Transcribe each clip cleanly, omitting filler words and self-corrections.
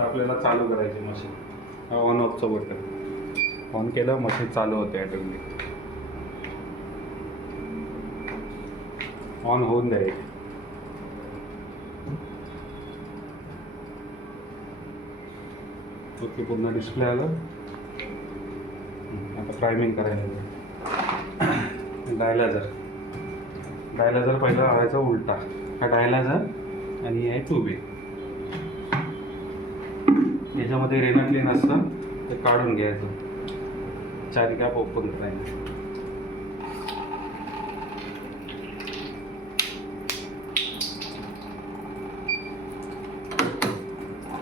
आता आपल्याला चालू करायची मशीन. ऑन ऑफचं बटन ऑन केलं मशीन चालू होते ऑटोमॅटिक. ऑन होऊन द्यायची. ओके पूर्ण डिस्प्ले आलं. आता प्रायमिंग करायला डायलायझर पहिला लावायचा उलटा. हा डायलायझर आणि हे ट्यूब आहे. याच्यामध्ये रेना क्लीन असतं ते काढून घ्यायचं. 4 कॅप ओपन करायचं.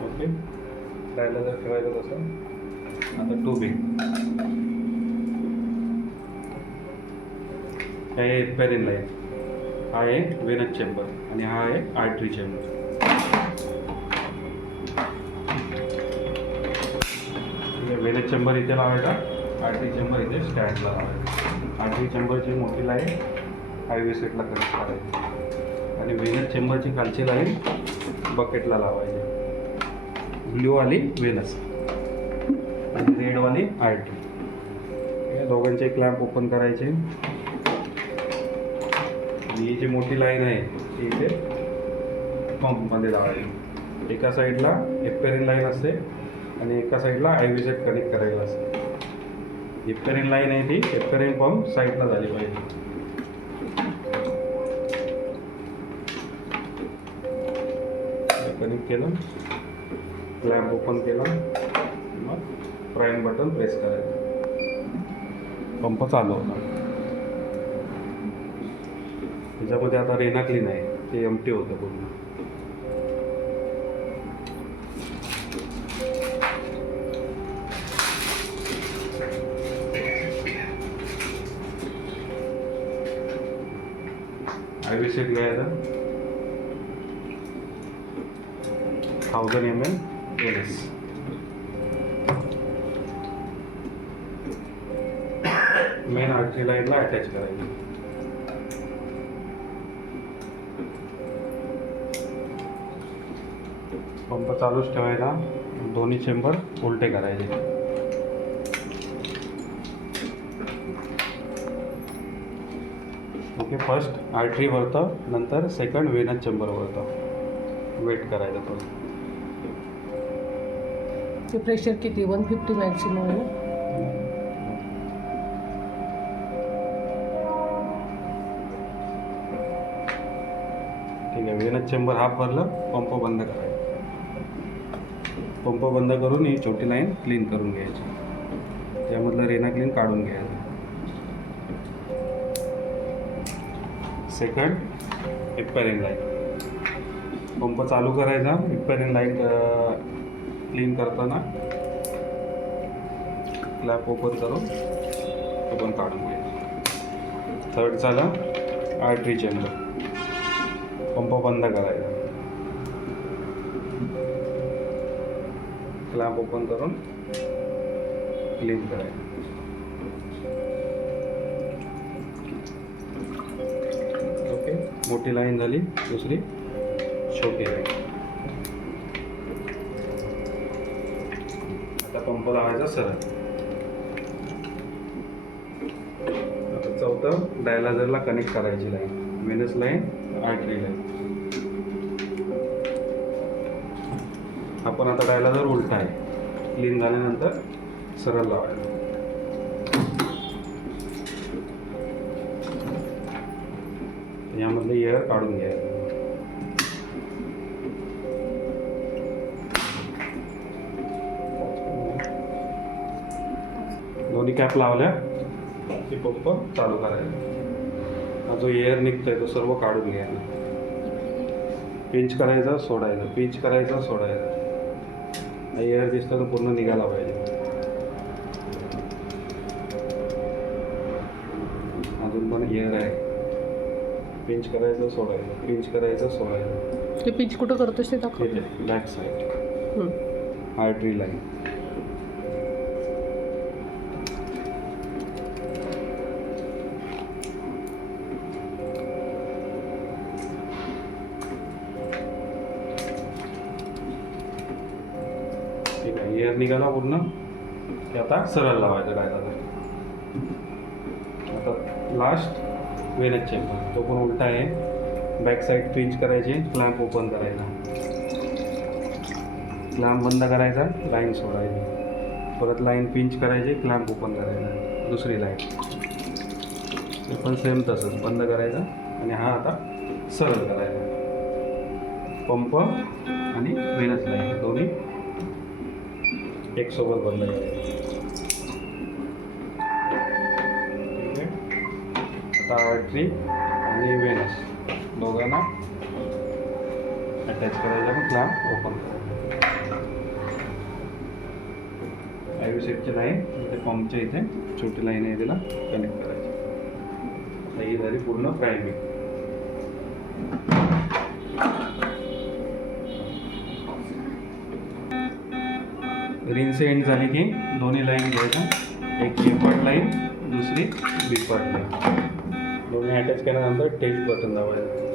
ओके डायलायझर ठेवायचं तसं. आता ट्यूब आहे. हे पेरिन लाईन. हा आहे वेनस चेंबर आणि हा आहे आर्टरी चेंबर. वेनस चेंबर इथे लावायचा. आर्टरी चेंबर इथे स्टँडला लावायचा. आर्टरी चेंबरची मोठी लाईन IV सेटला कनेक्ट करायची आणि वेनस चेंबरची खालची लाईन बकेटला लावायची. ब्ल्यूवाली वेनस आणि रेडवाली आर्टरी. या दोघांचे क्लॅम्प ओपन करायचे. आणि ही जी मोठी लाईन आहे ती इथे पंपमध्ये लावायची. एका साईडला एपेरिन लाईन असते आणि एका साईडला IV सेट कनेक्ट करायला असते. एपेरिन लाईन आहे ती एपेरिन पंप साईडला झाली पाहिजे. कनेक्ट केलं, क्लॅम्प ओपन केला, मग प्राईम बटन प्रेस करायचं. पंप चालू होता. त्याच्यामध्ये आता रेना क्लीन आहे ते एम्प्टी होतं पूर्ण. IV सेट घ्यायचा 1000 ml LS. मेन आर्टरी लाईनला अटॅच करायची. पंप चालूच ठेवायचा. दोन्ही चेंबर उलटे करायचे. ओके फर्स्ट आर्टरी वरतं नंतर सेकंड वेनस चेंबर वरतं वेट करायचं थोडं. ते प्रेशर किती 150 मॅक्सिमम आहे. ठीक आहे. वेनस चेंबर हाफ भरलं, पंप बंद करायचा. पंप बंद करून ही छोटी लाईन क्लीन करून घ्यायची. त्यामधलं रेना क्लीन काढून घ्यायचं. Second एपेरिन line. पंप चालू करायचा. एपेरिन लाईन क्लीन करताना क्लॅप ओपन करून तो पण काढून घ्यायचा. थर्ड झालं आर्टरी चेंबर. पंप बंद करायचा. क्लॅम्प ओपन करून क्लीन करायचं. ओके मोठी लाईन झाली. दुसरी छोटी लाईन. आता पंप लावायचा सरळ. आता चौथं डायलायझरला कनेक्ट करायची लाईन. वेनस लाईन आर्टरी लाईन. आपण आता डायलायझर उलटा आहे. क्लीन झाल्यानंतर सरळ लावायचं. यामधले एअर काढून घ्यायचं. दोन्ही कॅप लावल्या की पंप चालू करायचा. हा जो एअर निघतोय तो सर्व काढून घ्यायचा. पिंच करायचा सोडायचं, पिंच करायचा सोडायचं. एअर दिसतं तर पूर्ण निघायला पाहिजे. अजून पण एअर आहे. पिंच करायचं सोडायचं, पिंच करायचं सोडायचं. ते पिच कुठं करतोस ते दाखव. Back side artery line. Air निघाला पूर्ण की आता सरळ लावायचं डायला. आता लास्ट वेनस चेंबर, तो पण उलटा आहे. बॅक साईड पिंच करायची, क्लॅम्प ओपन करायचा, क्लॅम्प बंद करायचा, लाईन सोडायची, परत लाईन पिंच करायची, क्लॅम्प ओपन करायचा, दुसरी लाईन ते पण सेम तसंच बंद करायचा आणि हा आता सरळ करायचा. पंप आणि वेनस लाईन दोन्ही एक सोबत बंद करायचं. ठीक आहे. आता आर्टरी आणि वेनस दोघांना अटॅच करायचं आणि क्लॅम्प ओपन करायचं. आयव्ही सेटची लाईन इथे पंपच्या इथे छोटी लाईन आहे, तिला कनेक्ट करायची. आता ही झाली पूर्ण प्रायमिंग. रिन्स एंड झाली की दोन्ही लाईन घ्यायचं, एक ए पार्ट लाईन, दुसरी बी पार्ट लाईन. दोन्ही अटॅच केल्यानंतर टेस्ट बटन दाबायचं.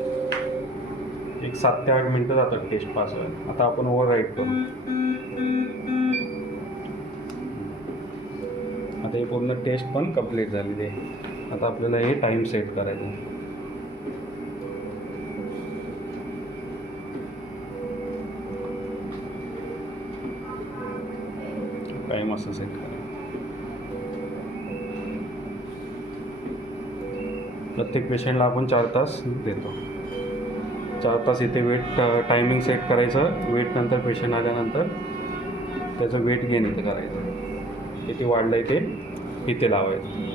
एक 7 ते 8 मिनटं जातात टेस्ट पास व्हायला. आता आपण ओव्हर राईट करू. आता हे पूर्ण टेस्ट पण कंप्लीट झालेली आहे. आता आपल्याला हे टाईम सेट करायचं. टाईम असं सेट करायचं. प्रत्येक पेशंटला आपण 4 तास देतो. 4 तास इथे वेट टायमिंग सेट करायचं. वेट नंतर पेशंट आल्यानंतर त्याचं वेट गेन इथे करायचं. किती वाढलं आहे ते इथे लावायचं.